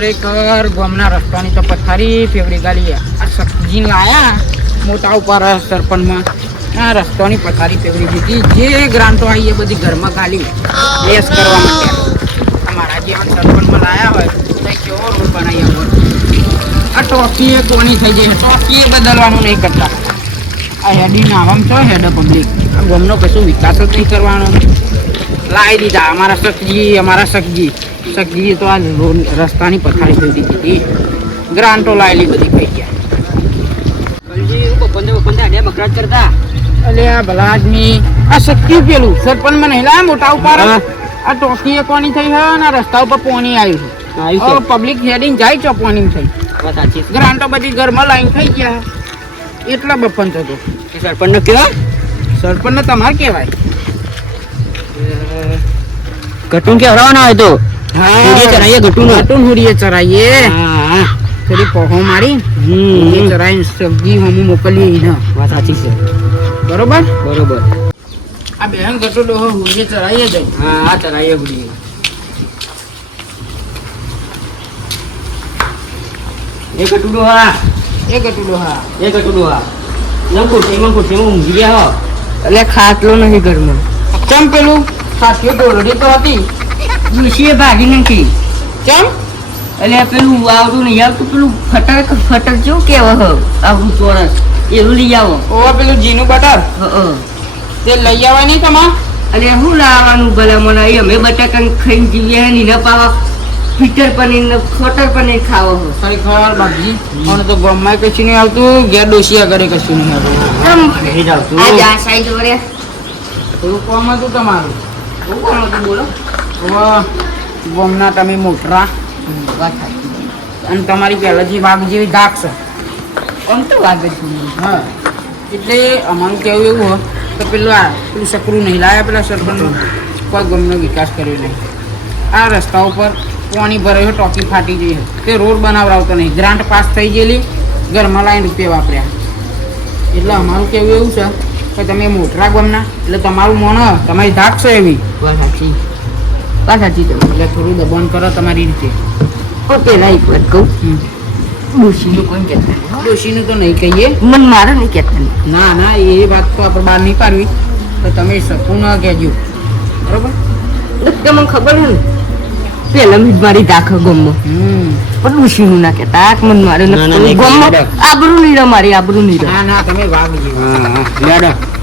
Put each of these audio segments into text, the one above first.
ખરેખર ગામના રસ્તાની તો પથારી ફેવરી ગાલી આ સબ્જી લાયા મોટા ઉપર સરપંચમાં આ રસ્તાની પથારી ફેવરી દીધી જે ગ્રાન્ટો આવી એ બધી ઘરમાં ગાલી લેસ કરવા માટે અમારા જેવા સરપંચમાં લાયા હોય તો કેવો રોડ બનાવી આવો આ ટોકી એ કોની થઈ જાય ટોકી એ બદલવાનું નહીં કરતા આ હેડી નામ તો હેડ પબ્લિક આ ગામનો કશું વિકાસ જ નહીં કરવાનો લાવી દીધા અમારા સખજી તો આ રસ્તાની પથારી થઈ દીધી ગ્રાન્ટો લાવેલી બધી થઈ ગયા બકરાટ કરતા અલે આ ભલા આદમી આ શક્તિ પેલું સરપંચમાં નહીં લાયા મોટા ઉપર આ ટોકી એ કોની થઈ હે અને રસ્તા ઉપર પોણી આવ્યું છે પબ્લિક હેડિંગ જાય છે પોણી થઈ ગ્રાન્ટો બધી ઘરમાં લાઈન થઈ ગયા એટલા બફન થતો સરપંચ નો કેવા સરપંચ ને તમારે કેવાય ગટુન કે હરાવાના હોય તો ગટુન હુડીએ ચરાઈએ થોડી પોહો મારી ચરાઈને સબ્જી હમું મોકલીએ ને વાત સાચી છે બરોબર બરોબર આ બેન ગટુડો હુડીએ ચરાઈએ જાય હા ચરાઈએ હુડીએ એ ગટુડો હા ખુરશીમાં ઊંઘી ગયા હો એટલે ખાટલો નહીં ઘરમાં ચમ પેલું ખાટલો દોરડી તો હતી તુલસીએ ભાગી નાખી ચમ એટલે પેલું આવડું નહીં આવતું પેલું ફટર જેવું કેવા હો આવડું ચોરસ એવું લઈ આવો ઓ પેલું જીનું બટર તે લઈ આવવા નહીં તમારે અને શું લાવવાનું ભલા મને અમે બટાકા ખાઈને જીવીએ ને ન પાવા ફીટર પનીર ને ખોટર પનીર ખાવો હો ખરેખર બાપજી મને તો ગામમાં કશું નહીં આવતું ઘેર ડોસિયા કરે કશું નહીં આવતું થોડું કોમ હતું તમારું બોલો ગામના તમે મોટરા અને તમારી પહેલાથી વાઘ જેવી દાગ છે આમ તો વાઘ જ હા એટલે અમારું કહેવું એવું હોય તો પેલું સકરું નહીં લાવ્યા પેલા સરપંચનું કોઈ ગામનો વિકાસ કર્યો નહીં આ રસ્તા ઉપર પાણી ભરાયું ટોકી ફાટી ગઈ તે રોડ બનાવડાવતો નહીં ગ્રાન્ટ પાસ થઈ ગયેલી ઘરમાં લાવીને રૂપિયા વાપર્યા એટલે અમારું કેવું એવું છે કે તમે મોટરા ગામના એટલે તમારું મોનો તમારી ધાક છે એવી વાત સાચી એટલે થોડું દબાણ કરો તમારી રીતે પેલા એક વાત કહું ડોશીનું કોઈ કહેતા ડોશીનું તો નહીં કહીએ મન મારે નહીં કહેતા ના એ વાત તો આપણે બહાર નહીં પાડવી તો તમે સપું ન કહેજો બરોબર તમને ખબર છે ને પેલા મીજ મારી દાખ ગમો પણ ડોશીનું ના કહેતા આખ મન મારે ગમો આબરૂ નહીં રહે મારી આબરૂ નહીં રહે ના તમે વાગ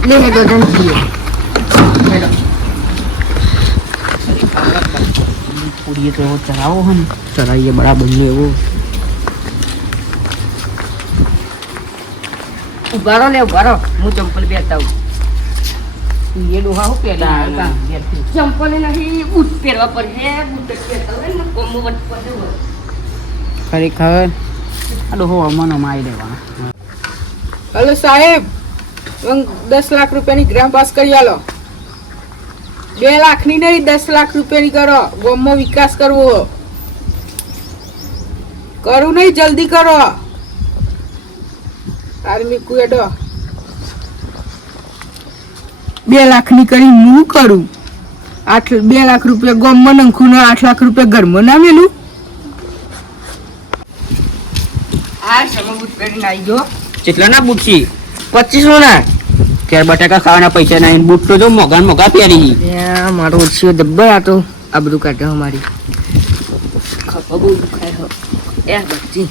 લઈને ગોધન પૂરીએ તો એવો ચરાવો હોય ને ચરાવીએ બરાબર ને એવો ઉભારો હું ચંપલ પહેરતા હું એ ડોહા હું પેલા ચંપલ નહીં બૂટ પહેરવા પડશે બૂટ પહેરતા હોય ને કોમો વટ પડે ખરેખર આ ડોહો અમન અમારી દેવાના હલો સાહેબ 10 લાખ રૂપિયાની ગ્રામ પાસ કરી આલો 2 લાખની નહીં 10 લાખ રૂપિયાની કરો ગામમાં વિકાસ કરવો કરું નહીં જલ્દી કરો આર્મી કુએડો 2 લાખની કરી હું કરું 2 લાખ રૂપિયા ગામમાં નંખું ને 8 લાખ રૂપિયા ઘરમાં ના મેલું આ સમબૂટ પહેરીને આવી ગયો કેટલા ના બૂટ છે 25 ના ક્યારે બટાકા ખાવાના પૈસા નહીં બૂટ તો જો મોગા પહેરી મારો ઓછો જબ્બર આતો આ બધું કાઢે મારી ખબર બહુ દુખાય હો એ બચ્ચી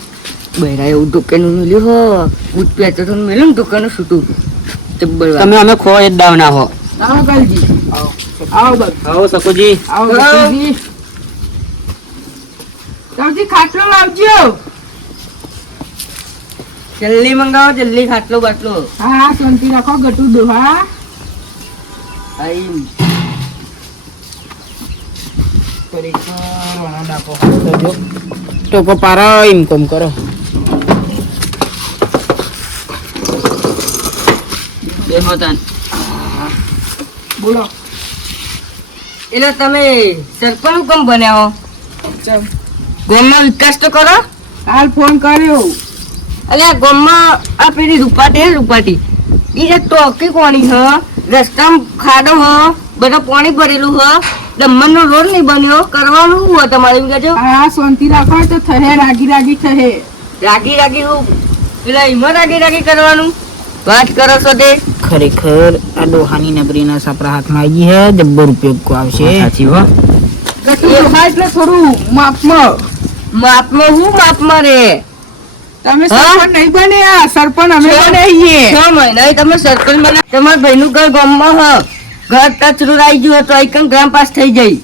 બહેરા એવું દુકાનું મેલ્યું હો બૂટ પહેરતો તો મેલું દુકાનું છૂટું જબ્બર તમે અમે ખો એ દાવ ના હો આવો કાલજી આવો બસ આવો સકોજી આવો કાલજી કાલજી ખાટલો લાવજો જલ્દી મંગાવો જલ્દી ખાટલો બાટલો હા શાંતિ રાખો ગટુ દોહા આઈ ટોકો પારો ઇન્કમ કરો બોલો એટલે તમે સરપંચ કેમ બન્યા ગામનો વિકાસ તો કરો હાલ ફોન કર્યો અલ્યા ગામમાં આ પેલી રૂપાટી એ જે ટોકી કોણી હ રસ્તામાં ખાડો હ બધા પાણી ભરેલું હ દમણનો રોડ નહીં બન્યો, કરવાનું શું હોય તમારે એમ કહેજો? હા શાંતિ રાખો તો થહે રાગી રાગી થહે. રાગી રાગી હું પેલા એમાં રાગી રાગી કરવાનું વાત કરો છો તે? ખરેખર આ ડોહાની નબળીના સાપરા હાથમાં આવી હે જબ્બર ઉપયોગ કો આવશે. સાચી હો. એટલે થોડું માપમાં માપમાં હું માપમાં રે? તમે હા? સરપંચ નહીં બન્યા, સરપંચ અમે બનાવીએ. 6 મહિના તમે સરપંચ બન્યા. તમારા ભાઈનું ઘર ગામમાં હ. ઘર કચરું આવી ગયું તો એકમ ગ્રામ પાસ થઈ જાય.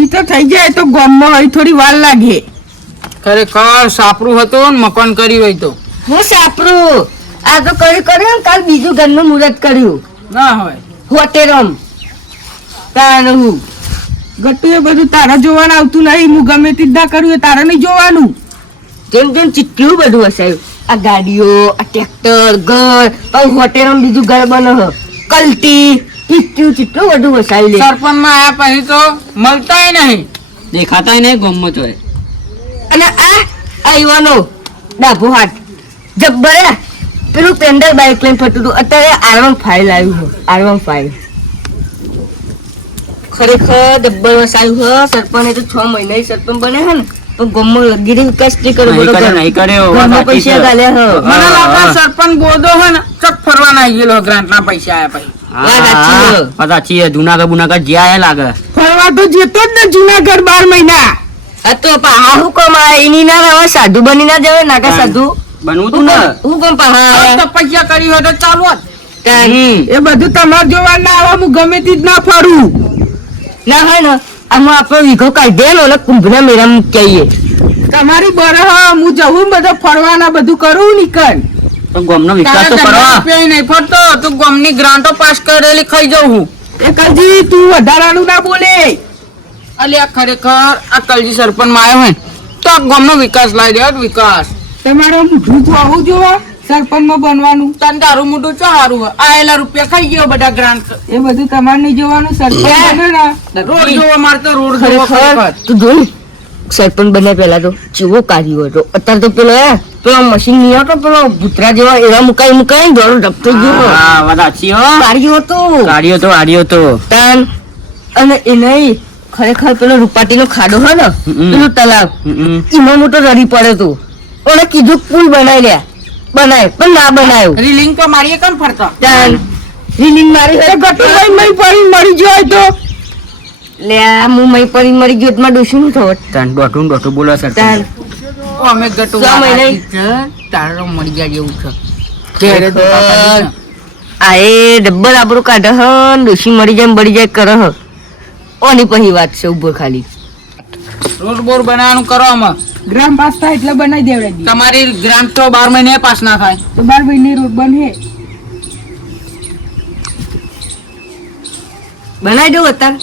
ઈ તો થઈ જાય તો ગામમાં હોય થોડી વાર લાગે. ખરેખર સાપરું હતું ને મકાન કર્યું હોય તો હું સાપરું આ તો કર્યું ને કાલ બીજું ઘરનું મુહૂર્ત કર્યું ના હોય. હોટેરમ તારું હું ગટ્ટુ એ બધું તારા જોવાનું આવતું નહીં. હું ગમે તે રીતના કરું એ તારે નહીં જોવાનું. જેમ જેમ ચીટલું બધું હસાયું. આ ગાડીઓ, આ ટ્રેક્ટર, ઘર, પછી હોટેલમાં બીજું ઘર બને હ. કલટી ચીટલું બધું વસાવી લે. સરપંચ માં આયા પછી તો મળતાય નહીં, દેખાતાય નહીં ગમો તો અને આ આઈવાનો ડાભો હાથ જબ્બર હે. પેલું પેન્ડલ બાઇક લઈને ફરતું હતું. અત્યારે R15 આવ્યું છે. R15 ખરેખર જબ્બર વસાયું હ. સરપંચ તો 6 મહિના સરપંચ બને હે ને તો ગમો લગીરી વિકાસ નહીં કરે. નહીં કર્યો ઘરમાં પૈસા ગાલ્યા હ. મને લાગે સરપંચ ગોદો હોય ને ચક ફરવાના આવી ગયેલો ગ્રાન્ટ ના પૈસા આયા પછી. વાત સાચી છે. સાચી છે. જુનાગઢ બુનાગઢ જ્યાં લાગે ફરવા તો જતો જ ને જુનાગઢ 12 મહિના. આ તો પહા હું કોમ આ એની ના રહે સાધુ બની ના જવે નાકા સાધુ બનવું તું ને હું કોમ પહા તપસ્યા કરી હોય તો ચાલો જ. તાન. એ બધું તમારે જોવા ના આવે. હું ગમે તે જ ના ફરું. ના હોય ને આમાં આપણો વીઘો કાઢી દે ને કુંભના મેળા મૂકીએ. તમારી બરહ હું જવું બધો ફરવાના બધું કરું નીકળ. તો ગામનો વિકાસ તો કરો. નહીં ફરતો તું ગમની ગ્રાન્ટો પાસ કરેલી ખાઈ જાઉં હું. એ કલજી તું વધારાનું ના બોલે. અલ્યા ખરેખર આ કલજી સરપંચ માં આવ્યો હોય ને તો આ ગામનો વિકાસ લાવી દેવા. વિકાસ તમારે મોઢું તો આવું જોવા સરપંચ માં બનવાનું. તને તારું મોઢું ચો સારું હોય. આયેલા રૂપિયા ખાઈ ગયો બધા ગ્રાન્ટ. એ બધું તમારે નહીં જોવાનું. સરપંચ બને ને રોડ જોવા મારતો રોડ જોવા ખરેખર. તું જોઈ સરપંચ બન્યા પેલા તો જેવો કાર્યો હતો. અત્યારે તો પેલો મશીન નહીં આવતો પેલો ભૂતરા જેવા એવા મુકાઈ ને દોડો ડબતો ગયો. હા વાત સાચી હો. કાર્યો હતો ગાડીઓ તો તાન. અને એ નહીં ખરેખર પેલો રૂપાટીનો ખાડો હોય ને પેલું તલાવ એમાં મોટો રડી પડે તો ઓને કીધું પુલ બનાવી લે બનાય પણ ના બનાવ્યું. રીલિંગ તો મારીએ કેમ ફરતો. તાન રીલિંગ મારી એ ગટુ ભાઈ મઈ પડી મરી જાય તો લે હું મઈ પડી મરી ગયો માં ડોશું થયો. તન દોઢું બોલો સર તાન અમે ગટુ 6 મહિના તારો મરી જાય એવું છે. ખરેખર આ એ ડબ્બલ આબરૂ કાઢે હ ડોશી મરી જાય બળી જાય કરે હ. ઓની પછી વાત છે ઉભો ખાલી. રોડ બોર બનાવવાનું કરો આમાં. ગ્રામ પાસ થાય એટલે બનાવી દેવડે. તમારી ગ્રામ તો 12 મહિને પાસ ના થાય તો 12 મહિને રોડ બને. બનાવી દઉં અત્યારે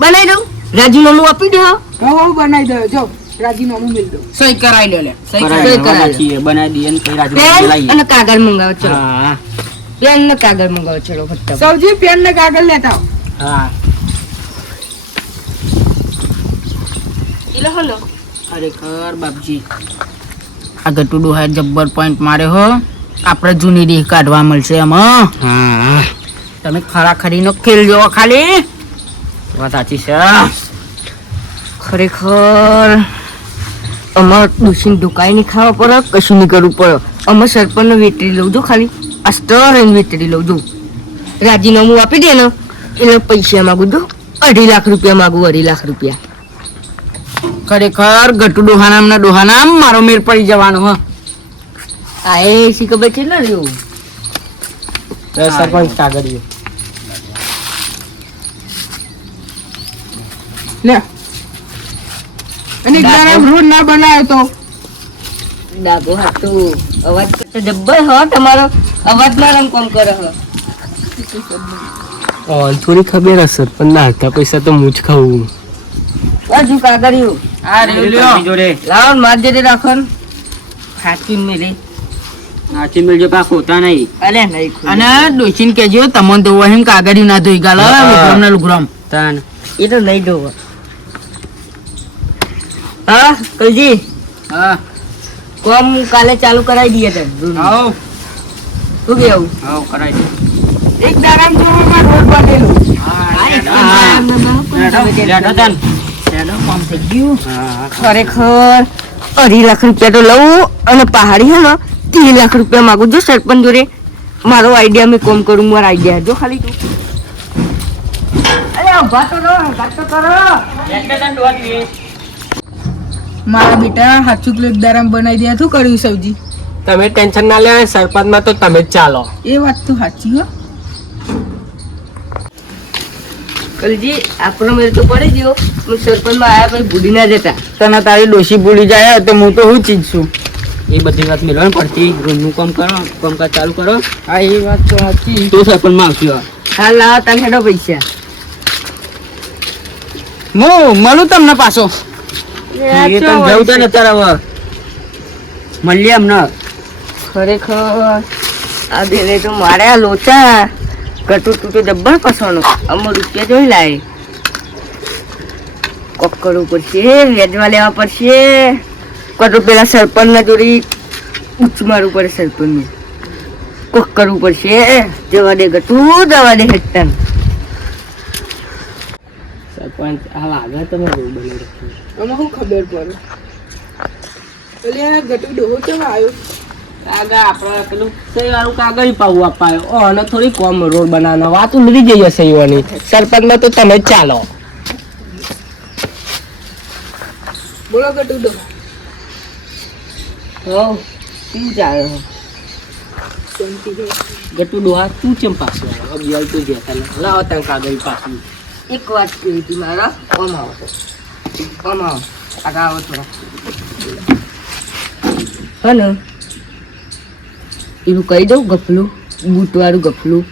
બનાવી દઉં રાજીનામું આપી દે. કહો બનાવી દો. જો રાજીનામું મિલ દો. સહી કરાઈ લો લે. સહી કરાઈ બનાવી દઈએ ને કઈ રાજુ પેન લાવીએ. અને કાગળ મંગાવો ચલો. હા પેન ને કાગળ મંગાવો ચલો ફટાફટ. સૌજી પેન ને કાગળ લેતા આવો. હા ઇલો હલો ખરેખર બાપજી આ ગટુ ડોહા જબ્બર પોઈન્ટ મારે હો. આપણે જૂની રીહ કાઢવા મળશે એમાં. હા તમે ખરાખરીનો ખેલ જોવો ખાલી. વાત સાચી છે. ખરેખર અમાર દુશીન દુકાઈ નહીં ખાવા પડે કશું નહીં કરવું પડે. અમે સરપંચ વેતરી લઉં જો ખાલી આ સ્ટર વેતરી લઉં જો રાજીનામું આપી દે ને એટલે પૈસા માગું જો 2.5 લાખ રૂપિયા માગું 2.5 લાખ રૂપિયા. ખરેખર ગટુ ડોહાના મારો મેર પડી જવાનો હ. આ એ શી ખબર છે ને રહ્યું સરપંચ કાગળિયો લે અને ગ્રામ રોડ ના બનાવ્યો તો ડાબો હાથો અવાજ કરતો જબ્બર હ તમારો અવાજ ના રમ કોમ કરે હ. થોડી ખબર હશે પણ ના હતા પૈસા તો હું જ ખાવું. હજુ કાગળિયું આ રેલ્યો લાવો માર જેટે રાખો ને હાચી મેલે નાચી મિલજો પા ખોતા નહીં. અલે નહીં ખોલી. અને ડોશીન કેજો તમને તો વહીમ કાગળિયું ના ધોઈ ગાલો લુગરામ લુગરામ. તાન એ તો નહીં દો. હા કલજી હા કોમ કાલે ચાલુ કરાવી દઈએ તને. આવો શું કેવું આવ કરાય. એક દારામ જોવામાં રોડ બનેલો. હા કામ થઈ ગયું. ખરેખર 2.5 લાખ રૂપિયા તો લઉં અને પહાડી હે ને 3 લાખ રૂપિયા માગું જો સરપંચ જોડે. મારો આઈડિયા મેં કોમ કરું, મારો આઈડિયા જો ખાલી તું. અરે ઉભા તો રહો, વાત તો કરો. મારા બેટા હાચું પ્લેટ દારામ બનાવી દે. શું કર્યું સૌજી? તમે ટેન્શન ના લે, સરપંચમાં તો તમે જ ચાલો. એ વાત તો સાચી હો. કલજી આપણો મેળ તો પડી ગયો. હું સરપંચમાં આવ્યા પછી ભૂલી ના જતા. તને તારી ડોશી ભૂલી જાય તો હું તો હું ચીજ છું. એ બધી વાત મેળવવાની પડતી. રોજનું કામ કરો, કામકાજ ચાલુ કરો. હા એ વાત તો સાચી. તો સરપંચમાં આવશું. હા લાવો તને હેડો પૈસા. હું મળું તમને પાછો. જવું તો ને અત્યારે હવે મળીએ અમને. ખરેખર આ બેને તો માર્યા લોચા. ગટુ તું તો જબ્બર પસવાનો. અમો રૂપિયા જોઈ લાય. કોક કરવું પડશે, વેચવા લેવા પડશે. કટુ પેલા સરપંચ ના જોડી ઉચ્ચ મારવું પડે. સરપંચ કોક કરવું પડશે. જવા દે ગટુ, જવા દે હેઠળ. સરપંચ હાલ આગળ તમે રોડ બનાવી રાખ્યો. આમાં શું ખબર પડે? પેલી આ ગટુ ડોહો કેમ આવ્યો? આગળ આપણે પેલું સહી વાળું કાગળ પાવું અપાયો. અને થોડી કોમ રોડ બનાવવાનો વાત ઉમરી જઈ હશે એવાની. સરપંચમાં તો તમે જ ચાલો. બોલો ગટુ ડોહો. હો શું ચાલે? ગટુ ડોહા તું ચેમ પાછું આવ્યો? હવે બિયાલ તું જતા ને લાવો ત્યાં કાગળ પાછું. એક વાત કહી હતી મારા. કોમ આવો, કોમ આવો. આગળ આવો થોડા. હા ને એવું કહી દઉં ગફલું, બૂટવાળું ગફલું.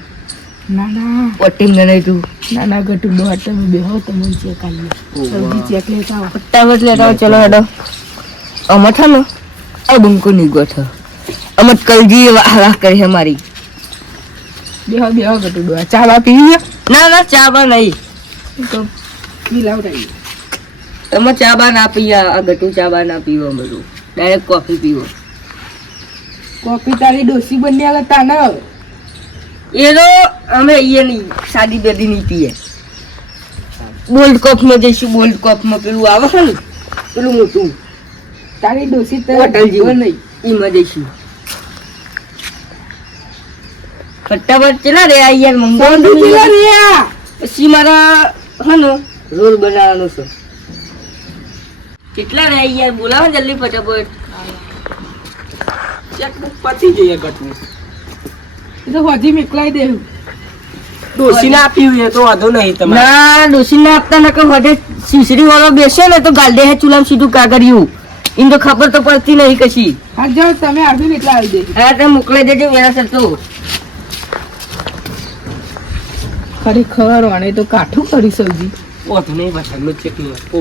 ના ના પટ્ટી ગણાય તું. ના ના ગટુ ડોહા તમે બેહો તમે ચેક આલીએ. સૌજી ચેક લેતા આવો. ફટાફટ લેતા આવો. ચલો હેડો. અમે છે ને આ બંકો નહીં ગોઠો. અમે કલજી વાહ કરી છે મારી. બેહો બેહો ગટુ ડોહા. ચા બા પીવી? ના ના ચા બા નહીં. તો પી લાવડાવીએ. તમે ચા બા ના પીએ. આ ગટુ ચા બા ના પીવો. બધું ડાયરેક્ટ કોફી પીવો. કોફી તારી ડોસી બની આલે તાને. એ તો અમે અહીંયા નહીં, સાદી બેદી નહીં પીએ. બોલ્ડ કપમાં જઈશું. બોલ્ડ કપમાં પેલું આવે છે ને પેલું મોટું તારી ડોસી તો હોટલ જીવો જેવું નહીં. એમાં જઈશું. ફટાફટ ચલા રે આ યાર મંગાવો સૌજી પીવા તમે. રહ્યા. પછી મારા હે ને રોલ બનાવવાનો છે. કેટલા રે યાર બોલાવો ને જલ્દી ફટાફટ. ચેકબુક પતી જઈએ ગટુ. એ તો હજી મેકલાઈ દેવું. ડોસીને આપ્યું એ તો વાંધો નહીં તમારે. ના ડોસી ના આપતા ના કે વધે શીશડી વાળો બેસે ને તો ગાલ દે હે ચૂલામાં સીધું કાગળિયું. એમ તો ખબર તો પડતી નહીં કશી. હા જાઓ તમે આવજો ને એટલા આવી દેજો. હા તમે મોકલાઈ દેજો વેલા સરતો. ખરેખર આને તો કાઠું કરી સૌજી. વાંધો નહીં ભાષાનું ચેક નહીં આપો.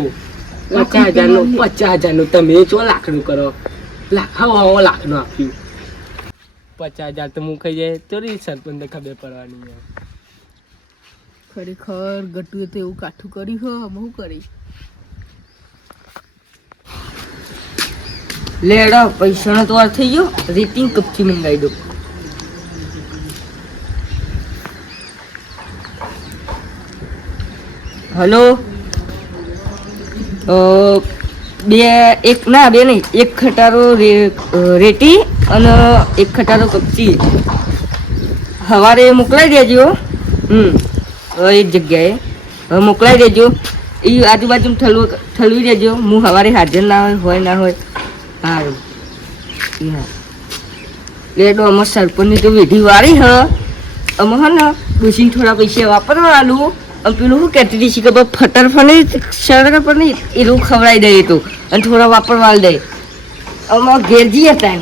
50,000 તમે ચો લાખનું કરો. લાખ લાખનું આપ્યું. 50,000 તો મુકાઈ જાય તો સરપંચને ખબર પડવાની. ખરેખર ગટુએ તો એવું કાઠું કર્યું હો. અમે શું કરી? લેડો પૈસાનો તો વાર થઈ ગયો. રેટિંગ કપચી મંગાવી દો. હલો એક નહીં, એક ખટારો રેટી અને એક ખટારો કપચી સવારે મોકલાઈ દેજો. એ જ જગ્યાએ હવે મોકલાઈ દેજો. એ આજુબાજુ ઠલવી દેજો. હું સવારે હાજર ના હોય ના હોય. સારું લેડો. અમાર સરપંચની તો વિધિ વાળી હ. અમે હે ને ડોસીને થોડા પૈસા વાપરવા આલું. અને પેલું શું કહેતી હતી ખબર? ફટર ફને શરત પર નહીં એ લોકો ખવડાવી દઈએ તો અને થોડા વાપરવા દે. અમારા ઘેર જઈએ હતા.